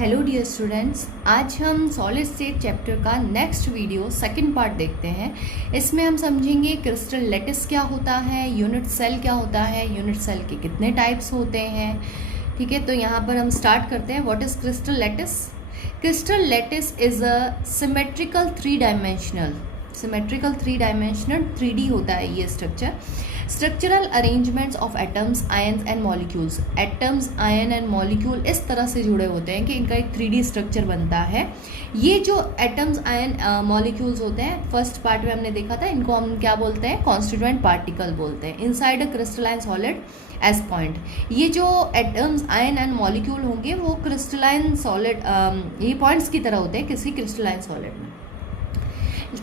Hello dear students, आज हम solid state chapter का नेक्स्ट वीडियो सेकंड पार्ट देखते हैं। इसमें हम समझेंगे क्रिस्टल लैटिस क्या होता है, यूनिट सेल क्या होता है, यूनिट सेल के कितने टाइप्स होते हैं। ठीक है, तो यहाँ पर हम स्टार्ट करते हैं। What is crystal lattice? Crystal lattice is a symmetrical three dimensional 3D होता है ये structure. Structural arrangements of atoms, ions and molecules. Atoms, ion and molecule इस तरह से जुड़े होते हैं कि इनका एक 3D स्ट्रक्चर बनता है। ये जो एटम्स, आयन, मॉलिक्यूल्स होते हैं, फर्स्ट पार्ट में हमने देखा था, इनको हम क्या बोलते हैं? कॉन्स्टिट्यूएंट पार्टिकल बोलते हैं। Inside a crystalline solid as point. ये जो एटम्स, आयन एंड मॉलिक्यूल होंगे वो क्रिस्टलाइन सॉलिड, ये पॉइंट्स की तरह होते हैं किसी क्रिस्टलाइन सॉलिड में।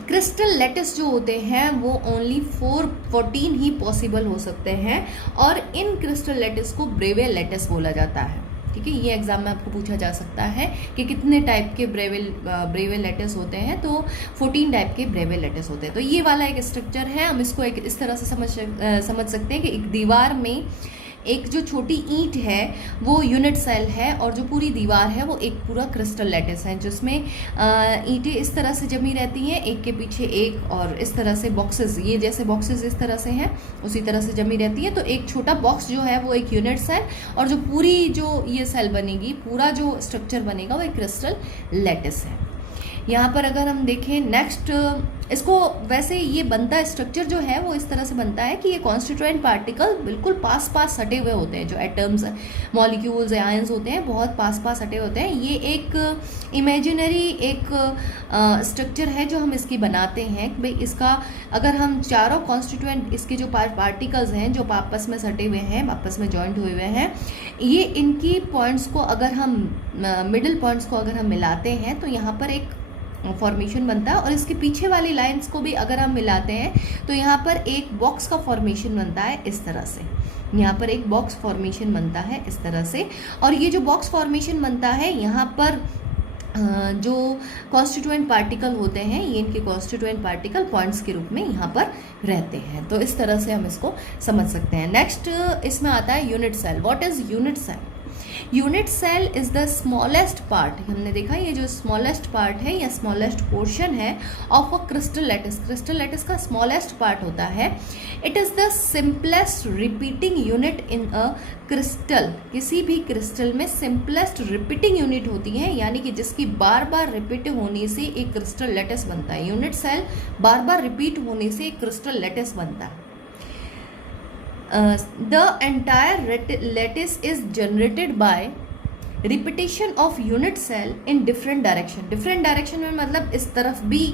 क्रिस्टल लैटिस जो होते हैं वो ओनली 14 ही पॉसिबल हो सकते हैं और इन क्रिस्टल लैटिस को ब्रेवे लैटिस बोला जाता है। ठीक है, ये एग्जाम में आपको पूछा जा सकता है कि कितने टाइप के ब्रेवे लैटिस होते हैं, तो 14 टाइप के ब्रेवे लैटिस होते हैं। तो ये वाला एक स्ट्रक्चर है, हम इसको एक इस तरह से समझ सकते हैं कि एक दीवार में एक जो छोटी ईंट है वो यूनिट सेल है और जो पूरी दीवार है वो एक पूरा क्रिस्टल लैटिस है, जिसमें ईंटें इस तरह से जमी रहती हैं, एक के पीछे एक, और इस तरह से बॉक्सेस, ये जैसे बॉक्सेस इस तरह से हैं उसी तरह से जमी रहती है। तो एक छोटा बॉक्स जो है वो एक यूनिट सेल, और जो पूरी जो ये सेल बनेगी, पूरा जो स्ट्रक्चर बनेगा वो एक क्रिस्टल लैटिस है। यहाँ पर अगर हम देखें नेक्स्ट, इसको वैसे ये बनता स्ट्रक्चर जो है वो इस तरह से बनता है कि ये कॉन्स्टिट्यूएंट पार्टिकल बिल्कुल पास पास सटे हुए होते हैं। जो एटम्स, मॉलिक्यूल्स, आयंस होते हैं बहुत पास पास सटे होते हैं। ये एक इमेजिनरी एक स्ट्रक्चर है जो हम इसकी बनाते हैं कि भाई इसका अगर हम चारों कॉन्स्टिट्यूएंट, इसके जो पार्टिकल्स हैं जो आपस में सटे हुए हैं, आपस में जॉइंट हुए हुए हैं, ये इनकी पॉइंट्स को अगर हम मिडिल पॉइंट्स को अगर हम मिलाते हैं तो यहाँ पर एक फॉर्मेशन बनता है, और इसके पीछे वाली लाइंस को भी अगर हम मिलाते हैं तो यहाँ पर एक बॉक्स का फॉर्मेशन बनता है इस तरह से। यहाँ पर एक बॉक्स फॉर्मेशन बनता है इस तरह से, और ये जो बॉक्स फॉर्मेशन बनता है यहाँ पर जो कॉन्स्टिट्यूएंट पार्टिकल होते हैं, ये इनके कॉन्स्टिट्यूएंट पार्टिकल पॉइंट्स के रूप में यहाँ पर रहते हैं। तो इस तरह से हम इसको समझ सकते हैं। नेक्स्ट इसमें आता है unit cell. What is unit cell? Unit cell is the smallest part. हमने देखा ये जो स्मॉलेस्ट पार्ट है या स्मॉलेस्ट पोर्शन है of a crystal lattice. Crystal lattice का स्मॉलेस्ट पार्ट होता है। It is the simplest repeating unit in a crystal. किसी भी क्रिस्टल में सिंपलेस्ट रिपीटिंग यूनिट होती है, यानी कि जिसकी बार बार रिपीट होने से एक क्रिस्टल लैटिस बनता है। यूनिट सेल बार बार रिपीट होने से एक क्रिस्टल लैटिस बनता है। The entire lattice is generated by repetition of unit cell in different direction. Different direction में मतलब इस तरफ भी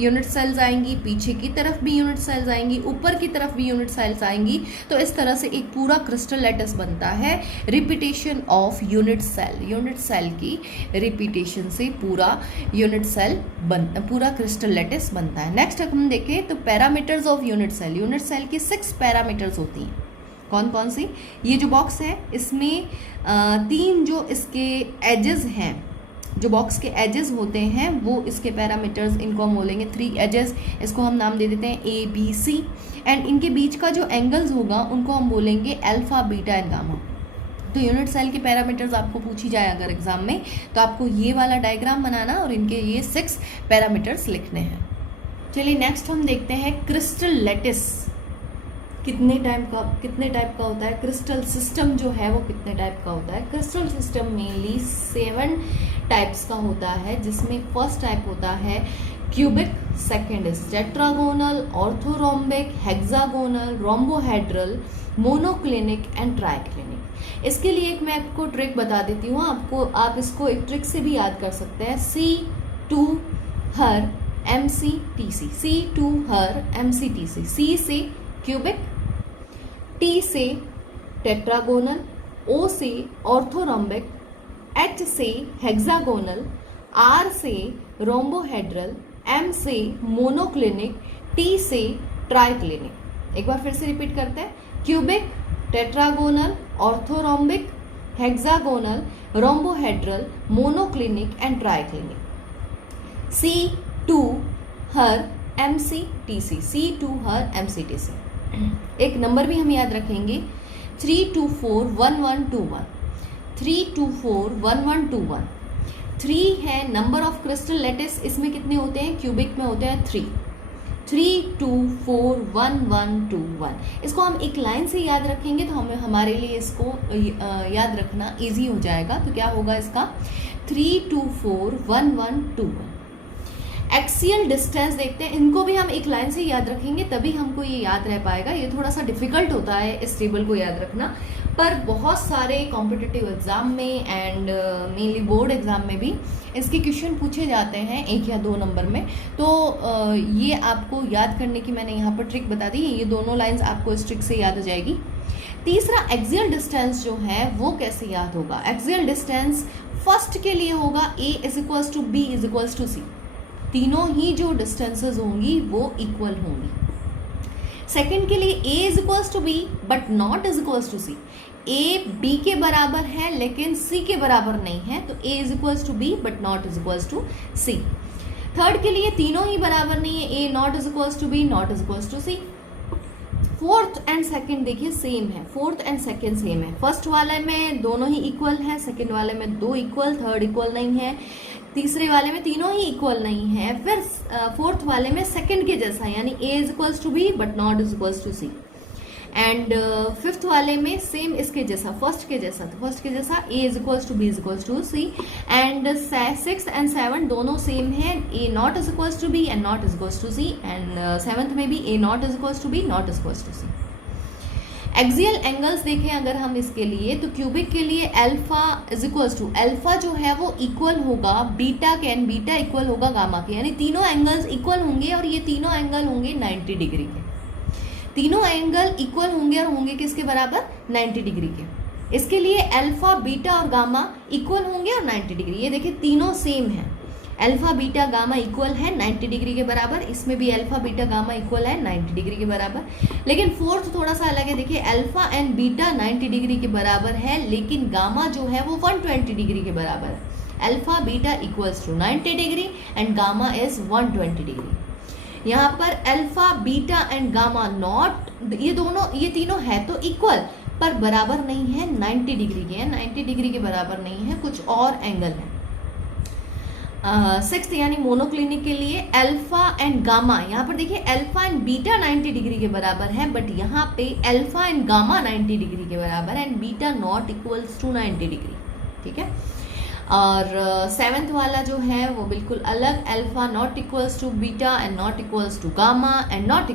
यूनिट सेल्स आएंगी, पीछे की तरफ भी यूनिट सेल्स आएंगी, ऊपर की तरफ भी यूनिट सेल्स आएंगी। तो इस तरह से एक पूरा क्रिस्टल लैटिस बनता है। Repetition of unit cell, unit cell की रिपीटेशन से पूरा यूनिट सेल पूरा क्रिस्टल लैटिस बनता है। नेक्स्ट हम देखें तो parameters of unit cell. Unit cell की 6 पैरामीटर्स होती हैं। कौन कौन सी? ये जो बॉक्स है इसमें 3 जो इसके एजेस हैं, जो बॉक्स के एजेस होते हैं वो इसके पैरामीटर्स, इनको हम बोलेंगे 3 एजेस। इसको हम नाम दे देते हैं A, B, C, एंड इनके बीच का जो एंगल्स होगा उनको हम बोलेंगे अल्फा, बीटा एंड गामा। तो यूनिट सेल के पैरामीटर्स आपको पूछी जाए अगर एग्जाम में, तो आपको ये वाला डायग्राम बनाना और इनके ये 6 पैरामीटर्स लिखने हैं। चलिए नेक्स्ट हम देखते हैं क्रिस्टल लैटिस कितने टाइप का होता है। क्रिस्टल सिस्टम जो है वो कितने टाइप का होता है? क्रिस्टल सिस्टम मेनली 7 टाइप्स का होता है, जिसमें फर्स्ट टाइप होता है cubic, second is tetragonal, orthorhombic, hexagonal, rhombohedral, monoclinic and triclinic. इसके लिए एक मैं आपको ट्रिक बता देती हूँ, आप इसको एक ट्रिक से भी याद कर सकते हैं। C2 हर MCTC, C2 हर MCTC। C से क्यूबिक, T से टेट्रागोनल, O से ऑर्थोरोम्बिक, H से हेक्सागोनल, R से रोम्बोहेड्रल, M से मोनोक्लिनिक, T से ट्राइक्लिनिक। एक बार फिर से रिपीट करते हैं। Cubic, tetragonal, orthorhombic, hexagonal, rhombohedral, monoclinic and triclinic. C2 her MCTC, C2 her MCTC। एक नंबर भी हम याद रखेंगे, 3241121, 3241121। 3 है नंबर ऑफ क्रिस्टल लेटिस, इसमें कितने होते हैं, क्यूबिक में होते हैं 3, 3 2 4 1 1 2 1। इसको हम एक लाइन से याद रखेंगे तो हमारे लिए इसको याद रखना इजी हो जाएगा। तो क्या होगा इसका, 3 2 4 1 1 2 1। एक्सियल डिस्टेंस देखते हैं, इनको भी हम एक लाइन से याद रखेंगे तभी हमको ये याद रह पाएगा। ये थोड़ा सा डिफिकल्ट होता है इस टेबल को याद रखना, पर बहुत सारे कॉम्पिटिटिव एग्जाम में एंड मेनली बोर्ड एग्जाम में भी इसके क्वेश्चन पूछे जाते हैं 1 या 2 नंबर में। तो ये आपको याद करने की मैंने यहाँ पर ट्रिक बता दी है, ये दोनों लाइंस आपको इस ट्रिक से याद हो जाएगी। तीसरा एक्सियल डिस्टेंस जो है वो कैसे याद होगा, एक्सियल डिस्टेंस फर्स्ट के लिए होगा A = B = C, तीनों ही जो डिस्टेंसेस होंगी वो इक्वल होंगी। सेकंड के लिए A = B but not = C, A B के बराबर है लेकिन C के बराबर नहीं है, तो A = B but not = C। Third के लिए तीनों ही बराबर नहीं है, A not B not C। Fourth and second देखिए सेम है, फोर्थ एंड सेकंड सेम है, फर्स्ट वाले में दोनों ही इक्वल है, सेकंड वाले में 2 इक्वल, थर्ड इक्वल नहीं है, तीसरे वाले में तीनों ही इक्वल नहीं है, फिर फोर्थ वाले में सेकंड के जैसा यानी A = B but not = C। And fifth वाले में सेम इसके जैसा, फर्स्ट के जैसा, तो फर्स्ट के जैसा A = B = C। And 6 and 7 दोनों सेम है, A not B and not C, and 7th में भी A not B not C। Axial angles देखें अगर हम इसके लिए, तो क्यूबिक के लिए अल्फा जो है वो इक्वल होगा बीटा के, एंड बीटा इक्वल होगा गामा के, यानी तीनों एंगल्स इक्वल होंगे और ये तीनों एंगल होंगे 90 डिग्री के, तीनों एंगल इक्वल होंगे और होंगे किसके बराबर, 90 डिग्री के। इसके लिए अल्फा बीटा और गामा इक्वल होंगे और 90 डिग्री, ये देखिए तीनों सेम है, अल्फा बीटा गामा इक्वल है 90 डिग्री के बराबर, इसमें भी अल्फा बीटा गामा इक्वल है 90 डिग्री के बराबर। लेकिन फोर्थ थोड़ा सा अलग है, देखिए अल्फा एंड बीटा 90 डिग्री के बराबर है लेकिन गामा जो है वो 120 डिग्री के बराबर है। Alpha beta = 90 degree and gamma is 120 degree. यहाँ पर alpha beta and gamma not, ये तीनों है तो इक्वल पर बराबर नहीं है, 90 डिग्री के हैं, 90 डिग्री के बराबर नहीं है, कुछ और एंगल है। 6th यानी मोनोक्लिनिक के लिए अल्फा एंड गामा, यहाँ पर देखिए अल्फा एंड बीटा 90 डिग्री के बराबर है, बट यहाँ पे अल्फा एंड गामा 90 डिग्री के बराबर है एंड बीटा नॉट = 90 डिग्री, ठीक है। और 7th वाला जो है वो बिल्कुल अलग, alpha not = beta and not = gamma and not =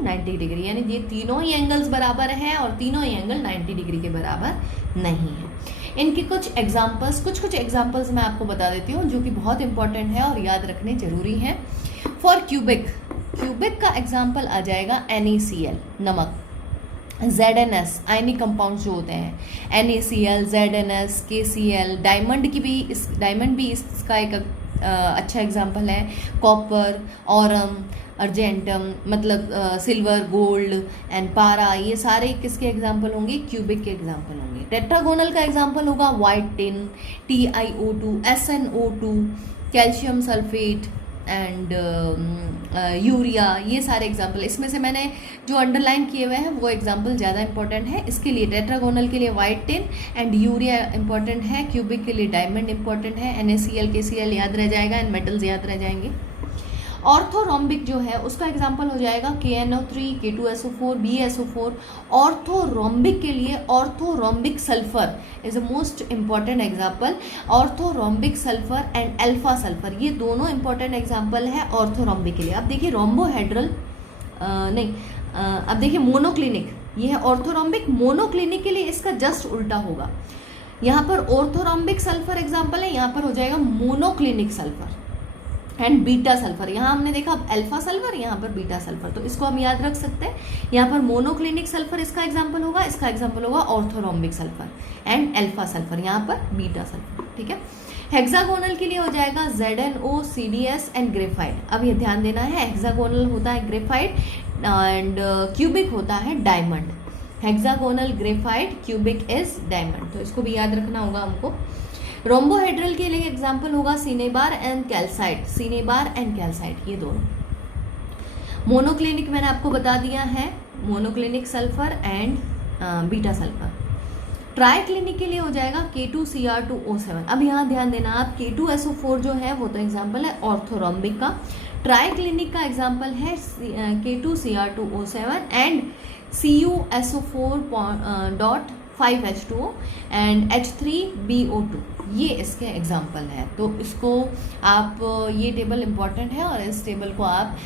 90 degree, यानी ये तीनों ही एंगल्स बराबर हैं और तीनों ही एंगल 90 डिग्री के बराबर नहीं है। इनके कुछ एग्जांपल्स मैं आपको बता देती हूँ जो कि बहुत इंपॉर्टेंट है और याद रखने जरूरी है। फॉर क्यूबिक का एग्जाम्पल आ जाएगा NaCl नमक, ZnS आयनिक कंपाउंड्स जो होते हैं, NaCl, ZnS, KCl, डायमंड भी इसका एक अच्छा एग्जाम्पल है, कॉपर, ऑरम, अर्जेंटम मतलब सिल्वर, गोल्ड एंड पारा, ये सारे किसके एग्जाम्पल होंगे, क्यूबिक के एग्जाम्पल होंगे। टेट्रागोनल का एग्जाम्पल होगा white tin, TiO2, SnO2, calcium sulphate and urea, ये सारे एग्जाम्पल, इसमें से मैंने जो अंडरलाइन किए हुए हैं वो एग्जाम्पल ज़्यादा इंपॉर्टेंट है। इसके लिए टेट्रागोनल के लिए white tin and urea important है, क्यूबिक के लिए डायमंड इंपॉर्टेंट है, NaCl, KCl याद रह जाएगा एंड मेटल्स याद रह जाएंगे। ऑर्थोरोम्बिक जो है उसका एग्जाम्पल हो जाएगा KNO3, K2SO4, BSO4। ऑर्थोरोम्बिक के लिए orthorhombic sulphur is the most important example, orthorhombic sulphur and alpha sulphur, ये दोनों इंपॉर्टेंट एग्जाम्पल है ऑर्थोरोम्बिक के लिए। अब देखिए रोम्बोहेड्रल अब देखिए मोनोक्लिनिक, ये है ऑर्थोरोम्बिक, मोनोक्लिनिक के लिए इसका जस्ट उल्टा होगा। यहाँ पर ऑर्थोरोम्बिक सल्फर एग्जाम्पल है, यहाँ पर हो जाएगा monoclinic sulphur and beta sulphur. यहाँ हमने देखा अल्फा सल्फर, यहाँ पर बीटा सल्फर, तो इसको हम याद रख सकते हैं। यहाँ पर मोनोक्लिनिक सल्फर इसका एग्जाम्पल होगा, इसका एग्जाम्पल होगा orthorhombic sulphur and alpha sulphur, यहाँ पर बीटा सल्फर, ठीक है। हेक्सागोनल के लिए हो जाएगा ZnO, CdS एंड ग्रेफाइट। अब ये ध्यान देना है, हेक्सागोनल होता है ग्रेफाइट एंड क्यूबिक होता है diamond. Hexagonal graphite, cubic is diamond, तो इसको भी याद रखना होगा हमको। रोम्बोहेड्रल के लिए एग्जाम्पल होगा सिनेबार एंड कैल्साइट, ये दोनों। मोनोक्लिनिक मैंने आपको बता दिया है, monoclinic sulphur and beta sulphur. Triclinic के लिए हो जाएगा K2Cr2O7। अब यहाँ ध्यान देना आप, K2SO4 जो है वो तो एग्जाम्पल है ऑर्थोरोम्बिक का, ट्राइक्लिनिक का एग्जाम्पल है K2Cr2O7 and CuSO4.5H2O and H3BO2, ये इसके एग्जाम्पल है। तो इसको आप, ये टेबल इम्पॉर्टेंट है और इस टेबल को आप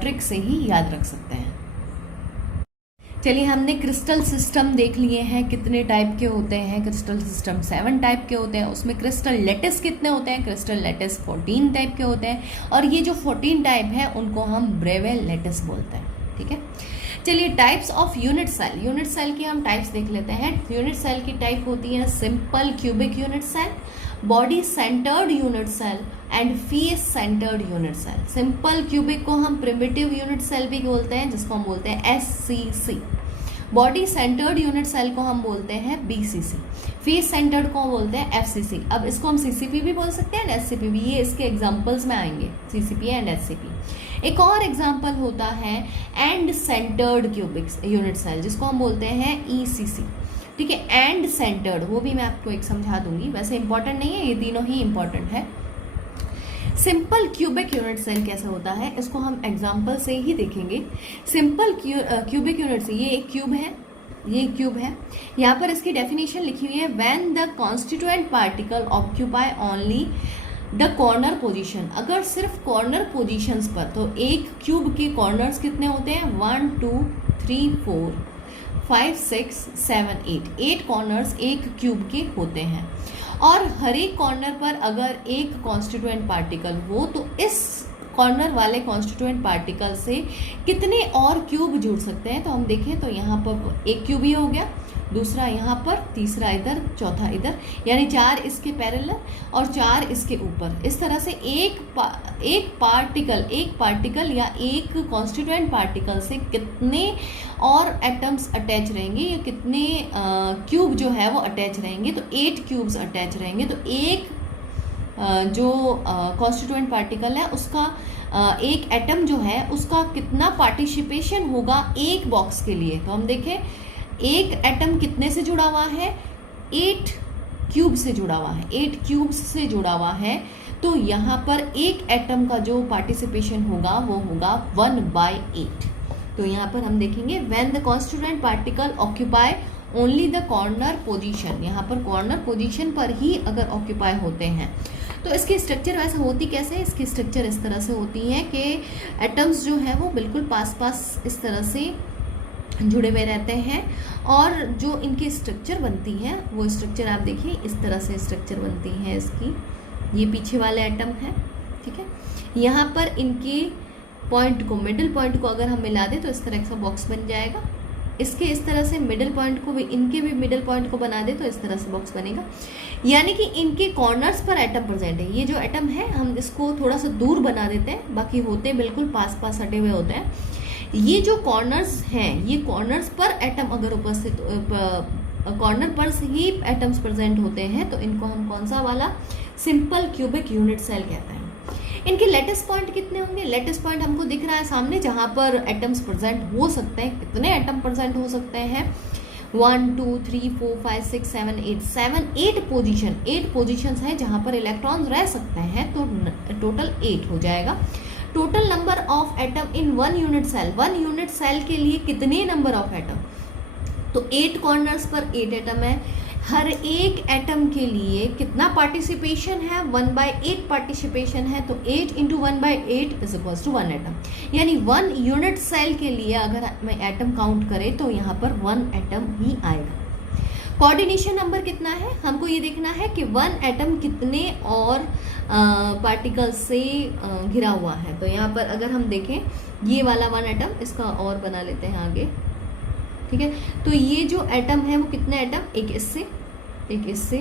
ट्रिक से ही याद रख सकते हैं। चलिए, हमने क्रिस्टल सिस्टम देख लिए हैं, कितने टाइप के होते हैं। क्रिस्टल सिस्टम 7 टाइप के होते हैं, उसमें क्रिस्टल लेटिस कितने होते हैं, क्रिस्टल लेटिस 14 टाइप के होते हैं, और ये जो 14 टाइप है उनको हम ब्रेवेल लेटिस बोलते हैं। ठीक है, चलिए types of unit cell. Unit cell की हम टाइप्स देख लेते हैं। यूनिट सेल की टाइप होती है simple cubic unit cell, body centred unit cell and face centred unit cell. Simple cubic को हम प्रिमिटिव यूनिट सेल भी बोलते हैं, जिसको हम बोलते हैं SCC। Body centred unit cell को हम बोलते हैं BCC। फेस सेंटर्ड को बोलते हैं FCC। अब इसको हम CCP भी बोल सकते हैं, SCP भी, ये इसके एग्जांपल्स में आएंगे, CCP एंड SCP। एक और एग्जांपल होता है and centred cubic unit cell, जिसको हम बोलते हैं ECC। ठीक है, एंड सेंटर्ड, वो भी मैं आपको एक समझा दूंगी, वैसे इंपॉर्टेंट नहीं है, ये तीनों ही इंपॉर्टेंट है। सिंपल क्यूबिक यूनिट सेल कैसा होता है, इसको हम एग्जांपल से ही देखेंगे। सिंपल क्यूबिक यूनिट से, ये एक क्यूब है, ये क्यूब है, यहाँ पर इसकी डेफिनेशन लिखी हुई है, when the constituent particle occupy only the corner position. अगर सिर्फ कॉर्नर पोजीशंस पर, तो एक क्यूब के कॉर्नर्स कितने होते हैं, 1 2 3 4 5 6 7 8 कॉर्नर्स एक क्यूब के होते हैं, और हर एक कॉर्नर पर अगर एक कॉन्स्टिट्यूएंट पार्टिकल हो तो इस कॉर्नर वाले कॉन्स्टिट्यूएंट पार्टिकल से कितने और क्यूब जुड़ सकते हैं। तो हम देखें तो यहाँ पर एक क्यूब ही हो गया, दूसरा यहाँ पर, तीसरा इधर, चौथा इधर, यानी 4 इसके पैरेलल और 4 इसके ऊपर। इस तरह से एक पार्टिकल या एक कॉन्स्टिट्यूएंट पार्टिकल से कितने और एटम्स अटैच रहेंगे, या कितने क्यूब जो है वो अटैच रहेंगे, तो 8 क्यूब्स अटैच रहेंगे। तो एक जो कॉन्स्टिट्यूएंट पार्टिकल है उसका एक एटम जो है उसका कितना पार्टिसिपेशन होगा एक बॉक्स के लिए। तो हम देखें एक एटम कितने से जुड़ा हुआ है, 8 क्यूब से जुड़ा हुआ है, 8 क्यूब्स से जुड़ा हुआ है। तो यहाँ पर एक एटम का जो पार्टिसिपेशन होगा वो होगा 1/8। तो यहाँ पर हम देखेंगे when the constituent particle occupy only the corner position, यहाँ पर कॉर्नर पोजीशन पर ही अगर ऑक्यूपाई होते हैं। तो इसकी स्ट्रक्चर वैसे होती कैसे है, इसकी स्ट्रक्चर इस तरह से होती है कि एटम्स जो है वो बिल्कुल पास पास इस तरह से जुड़े हुए रहते हैं, और जो इनकी स्ट्रक्चर बनती है वो स्ट्रक्चर आप देखिए इस तरह से स्ट्रक्चर बनती है इसकी। ये पीछे वाले एटम है, ठीक है, यहाँ पर इनके पॉइंट को, मिडिल पॉइंट को अगर हम मिला दें तो इस तरह का बॉक्स बन जाएगा। इसके इस तरह से मिडिल पॉइंट को भी, इनके भी मिडिल पॉइंट को बना दे तो इस तरह से बॉक्स बनेगा, यानी कि इनके कॉर्नर्स पर एटम प्रेजेंट है। ये जो एटम है हम इसको थोड़ा सा दूर बना देते हैं, बाकी होते बिल्कुल पास पास हटे हुए होते हैं। ये जो कॉर्नर्स हैं, ये कॉर्नर्स पर एटम अगर उपस्थित, कॉर्नर पर ही एटम्स प्रेजेंट होते हैं तो इनको हम कौन सा वाला, सिंपल क्यूबिक यूनिट सेल कहते हैं। इनके लेटेस पॉइंट कितने होंगे, लेटेस पॉइंट हमको दिख रहा है सामने, जहाँ पर एटम्स प्रेजेंट हो सकते हैं। कितने एटम प्रेजेंट हो सकते हैं, 1 2 3 4 5 6 7 8 पोजीशन, 8 पोजीशंस हैं जहाँ पर इलेक्ट्रॉन्स रह सकते हैं, तो टोटल 8 हो जाएगा। Total number of atom in 1 unit cell, 1 unit cell के लिए कितने नंबर ऑफ एटम, तो 8 कॉर्नर्स पर 8 एटम है। हर एक एटम के लिए कितना पार्टिसिपेशन है, 1/8 पार्टिसिपेशन है, तो 8 × 1/8 इज इक्वल्स टू 1 एटम, यानी 1 यूनिट सेल के लिए अगर मैं एटम काउंट करें तो यहाँ पर 1 एटम ही आएगा। कोऑर्डिनेशन नंबर कितना है, हमको ये देखना है कि 1 एटम कितने और पार्टिकल से घिरा हुआ है। तो यहाँ पर अगर हम देखें ये वाला 1 एटम, इसका और बना लेते हैं आगे, ठीक है। तो ये जो एटम है वो कितने एटम, एक इससे, एक इससे,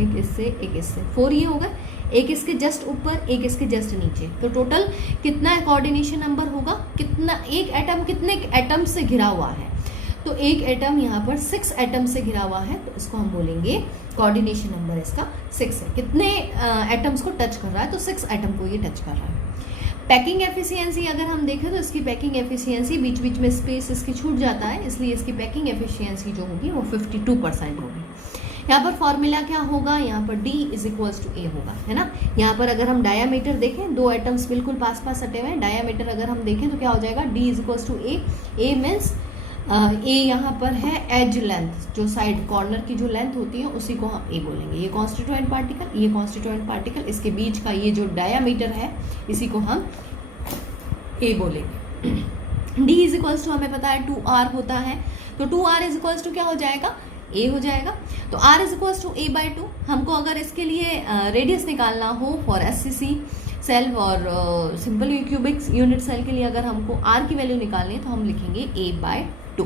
एक इससे, एक इससे, 4 ये होगा, एक इसके जस्ट ऊपर, एक इसके जस्ट नीचे। तो टोटल कितना कोऑर्डिनेशन नंबर होगा, कितना, एक एटम कितने एटम से घिरा हुआ है, तो एक एटम यहाँ पर 6 एटम से घिरा हुआ है, तो इसको हम बोलेंगे कोऑर्डिनेशन नंबर इसका 6 है। कितने एटम्स को टच कर रहा है, तो 6 एटम को ये टच कर रहा है। पैकिंग एफिशिएंसी अगर हम देखें तो इसकी पैकिंग एफिशिएंसी, बीच बीच में स्पेस इसकी छूट जाता है, इसलिए इसकी पैकिंग एफिशिएंसी जो होगी वो 52% होगी। यहाँ पर फॉर्मूला क्या होगा, यहाँ पर D इज इक्वल्स टू ए होगा, है ना। यहाँ पर अगर हम डायामीटर देखें, दो एटम्स बिल्कुल पास पास सटे हुए हैं, डायामीटर अगर हम देखें तो क्या हो जाएगा, D is equals to a. A means a यहाँ पर है एज लेंथ, जो साइड कॉर्नर की जो लेंथ होती है उसी को हम ए बोलेंगे। ये कॉन्स्टिट्यूएंट पार्टिकल, ये कॉन्स्टिट्यूएंट पार्टिकल, इसके बीच का ये जो डायामीटर है इसी को हम ए बोलेंगे। D इज इक्वल्स टू हमें पता है 2r होता है, तो 2r इज इक्वल्स टू क्या हो जाएगा, ए हो जाएगा। तो r is equals to a by 2। हमको अगर इसके लिए रेडियस निकालना हो फॉर SCC सेल और सिंपल क्यूबिक यूनिट सेल के लिए अगर हमको r की वैल्यू निकालनी है तो हम लिखेंगे a by 2।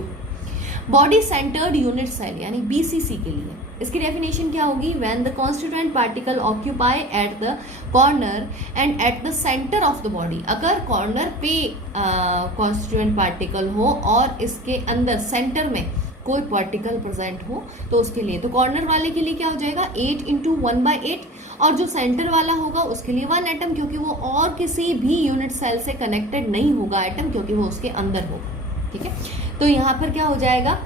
Body centred unit cell यानी BCC के लिए इसकी डेफिनेशन क्या होगी, when the constituent particle occupy at the corner and at the centre of the body. अगर कॉर्नर पे कॉन्स्टिट्यूएंट पार्टिकल हो और इसके अंदर सेंटर में कोई पार्टिकल प्रेजेंट हो तो उसके लिए, तो कॉर्नर वाले के लिए क्या हो जाएगा 8 इंटू 1/8, और जो सेंटर वाला होगा उसके लिए 1 एटम, क्योंकि वो और किसी भी यूनिट सेल से कनेक्टेड नहीं होगा एटम, क्योंकि वो उसके अंदर होगा। ठीक है, तो यहाँ पर क्या हो जाएगा,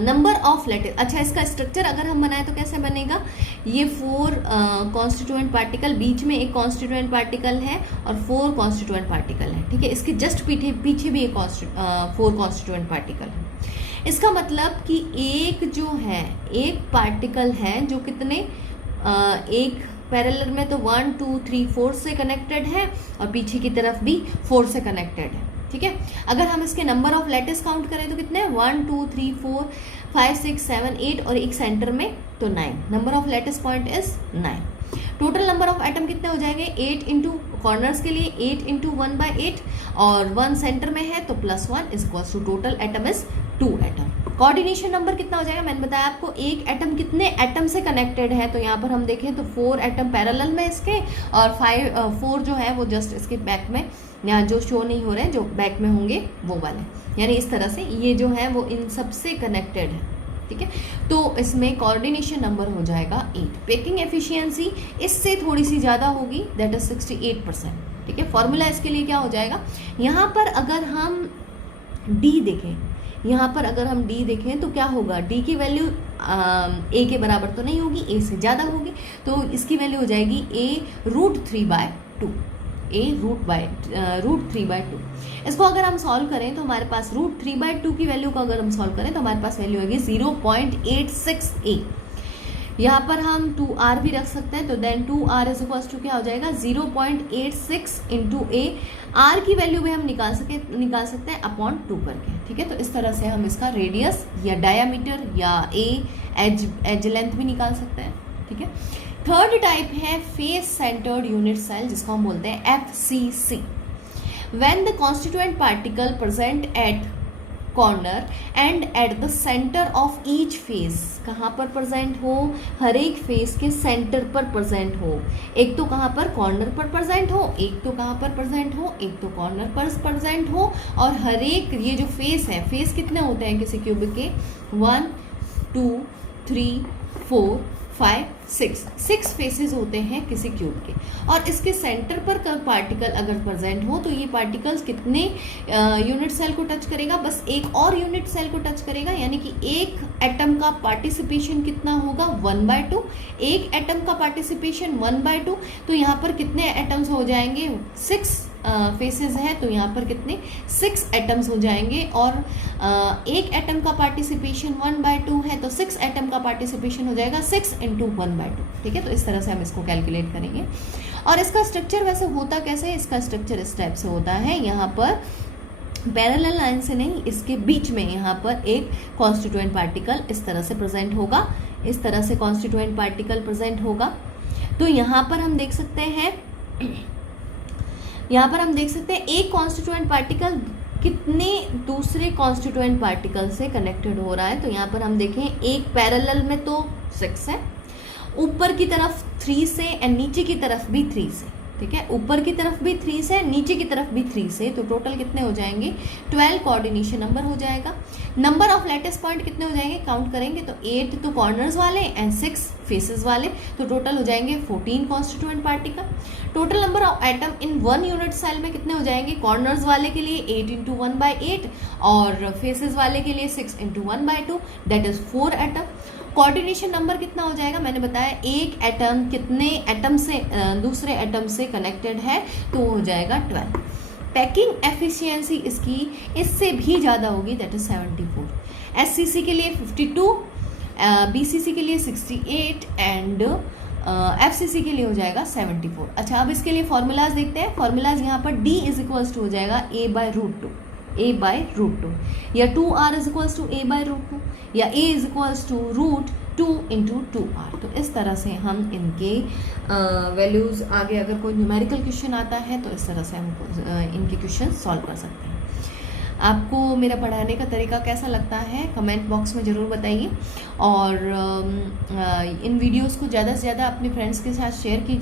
नंबर ऑफ लेटर। अच्छा, इसका स्ट्रक्चर अगर हम बनाए तो कैसे बनेगा, ये 4 कॉन्स्टिट्यूएंट पार्टिकल, बीच में एक कॉन्स्टिट्यूएंट पार्टिकल है और 4 कॉन्स्टिट्यूएंट पार्टिकल है। ठीक है, इसके जस्ट पीछे भी एक 4 कॉन्स्टिट्यूएंट पार्टिकल है। इसका मतलब कि एक जो है, एक पार्टिकल है जो कितने एक पैरेलल में तो 1 2 3 4 से कनेक्टेड है और पीछे की तरफ भी 4 से कनेक्टेड है। ठीक है, अगर हम इसके नंबर ऑफ लेटर्स काउंट करें तो कितने, 1 2 3 4 5 6 7 8 और एक सेंटर में तो 9। Number of letters point is 9। Total number of atom कितने हो जाएंगे, 8 इंटू कॉर्नर्स के लिए 8 इंटू 1/8 और 1 सेंटर में है तो +1 is equals to total atom is 2 atom. Coordination number कितना हो जाएगा, मैंने बताया आपको एक एटम कितने एटम से कनेक्टेड है, तो यहाँ पर हम देखें तो 4 एटम पैरेलल में इसके और 4 जो है वो जस्ट इसके बैक में, यहाँ जो शो नहीं हो रहे हैं, जो बैक में होंगे वो वाले, यानी इस तरह से ये जो है वो इन सब से कनेक्टेड है। ठीक है, तो इसमें कोऑर्डिनेशन नंबर हो जाएगा 8। पैकिंग एफिशिएंसी इससे थोड़ी सी ज़्यादा होगी, दैट इज 68%। ठीक है, फॉर्मूला इसके लिए क्या हो जाएगा, यहाँ पर अगर हम D देखें, यहाँ पर अगर हम D देखें तो क्या होगा, D की वैल्यू A के बराबर तो नहीं होगी, A से ज़्यादा होगी, तो इसकी वैल्यू हो जाएगी A√3/2। A√3/2। इसको अगर हम सॉल्व करें तो हमारे पास √3/2 की वैल्यू को अगर हम सॉल्व करें तो हमारे पास वैल्यू होगी 0.86A। यहाँ पर हम 2r भी रख सकते हैं, तो then 2r is equals to क्या हो जाएगा 0.86 इंटू A। r की वैल्यू भी हम निकाल सकते हैं अपॉन 2 करके। ठीक है, तो इस तरह से हम इसका रेडियस या डायामीटर या एज लेंथ भी निकाल सकते हैं। ठीक है, थर्ड टाइप है फेस सेंटर्ड यूनिट सेल, जिसको हम बोलते हैं FCC। When the constituent particle present at corner and at the centre of each face, कहाँ पर प्रेजेंट हो, हर एक फेस के सेंटर पर प्रेजेंट हो। एक तो कहाँ पर, कॉर्नर पर प्रेजेंट हो, एक तो कहाँ पर प्रेजेंट हो, एक तो कॉर्नर पर प्रेजेंट हो, और हर एक ये जो फेस है, फेस कितने होते हैं किसी क्यूबिक के, 1 2 3 4 5 6 फेसेस होते हैं किसी क्यूब के, और इसके सेंटर पर पार्टिकल अगर प्रेजेंट हो तो ये पार्टिकल्स कितने यूनिट सेल को टच करेगा, बस एक और यूनिट सेल को टच करेगा, यानी कि एक एटम का पार्टिसिपेशन कितना होगा 1/2। एक एटम का पार्टिसिपेशन 1/2, तो यहाँ पर कितने एटम्स हो जाएंगे, 6 फेसेस है तो यहाँ पर कितने 6 एटम्स हो जाएंगे, और एक एटम का पार्टिसिपेशन 1/2 है तो 6 एटम का पार्टिसिपेशन हो जाएगा 6 इंटू 1/2। ठीक है, तो इस तरह से हम इसको कैलकुलेट करेंगे। और इसका स्ट्रक्चर वैसे होता कैसे है, इसका स्ट्रक्चर इस टाइप से होता है, यहाँ पर पैरेलल लाइन से नहीं, इसके बीच में यहाँ पर एक कॉन्स्टिट्यूएंट पार्टिकल इस तरह से प्रेजेंट होगा, इस तरह से कॉन्स्टिट्यूएंट पार्टिकल प्रेजेंट होगा। तो यहाँ पर हम देख सकते हैं, एक कॉन्स्टिट्यूएंट पार्टिकल कितने दूसरे कॉन्स्टिट्यूएंट पार्टिकल से कनेक्टेड हो रहा है। तो यहाँ पर हम देखें, एक पैरेलल में तो 6 है, ऊपर की तरफ 3 से एंड नीचे की तरफ भी 3 से। ठीक है, ऊपर की तरफ भी 3 से, नीचे की तरफ भी 3 से, तो टोटल कितने हो जाएंगे 12 कोऑर्डिनेशन नंबर हो जाएगा। नंबर ऑफ लैटिस पॉइंट कितने हो जाएंगे, काउंट करेंगे तो 8 तो कॉर्नर्स वाले एंड 6 फेसेस वाले, तो टोटल हो जाएंगे 14 constituent particle. Total number of atom in 1 unit cell में कितने हो जाएंगे, कॉर्नर्स वाले के लिए 8 इंटू 1/8 और फेसेस वाले के लिए 6 into 1/2, that is 4 atom. Coordination number कितना हो जाएगा, मैंने बताया एक एटम कितने एटम से दूसरे एटम से कनेक्टेड है, तो वो हो जाएगा 12। पैकिंग एफिशिएंसी इसकी इससे भी ज़्यादा होगी, दैट इज 74। एससीसी के लिए 52, बीसीसी के लिए 68 एंड एफसीसी के लिए हो जाएगा 74। अच्छा, अब इसके लिए फॉर्मूलाज देखते हैं। फॉर्मूलाज यहाँ पर D इज इक्वल्स टू हो जाएगा A/√2, A/√2, या 2R is equals to A/√2, या A is equals to √2 into 2R। तो इस तरह से हम इनके वैल्यूज़ आगे अगर कोई न्यूमेरिकल क्वेश्चन आता है तो इस तरह से हम इनके क्वेश्चन सॉल्व कर सकते हैं। आपको मेरा पढ़ाने का तरीका कैसा लगता है कमेंट बॉक्स में ज़रूर बताइए, और इन वीडियोस को ज़्यादा से ज़्यादा अपने फ्रेंड्स के साथ शेयर कीजिए।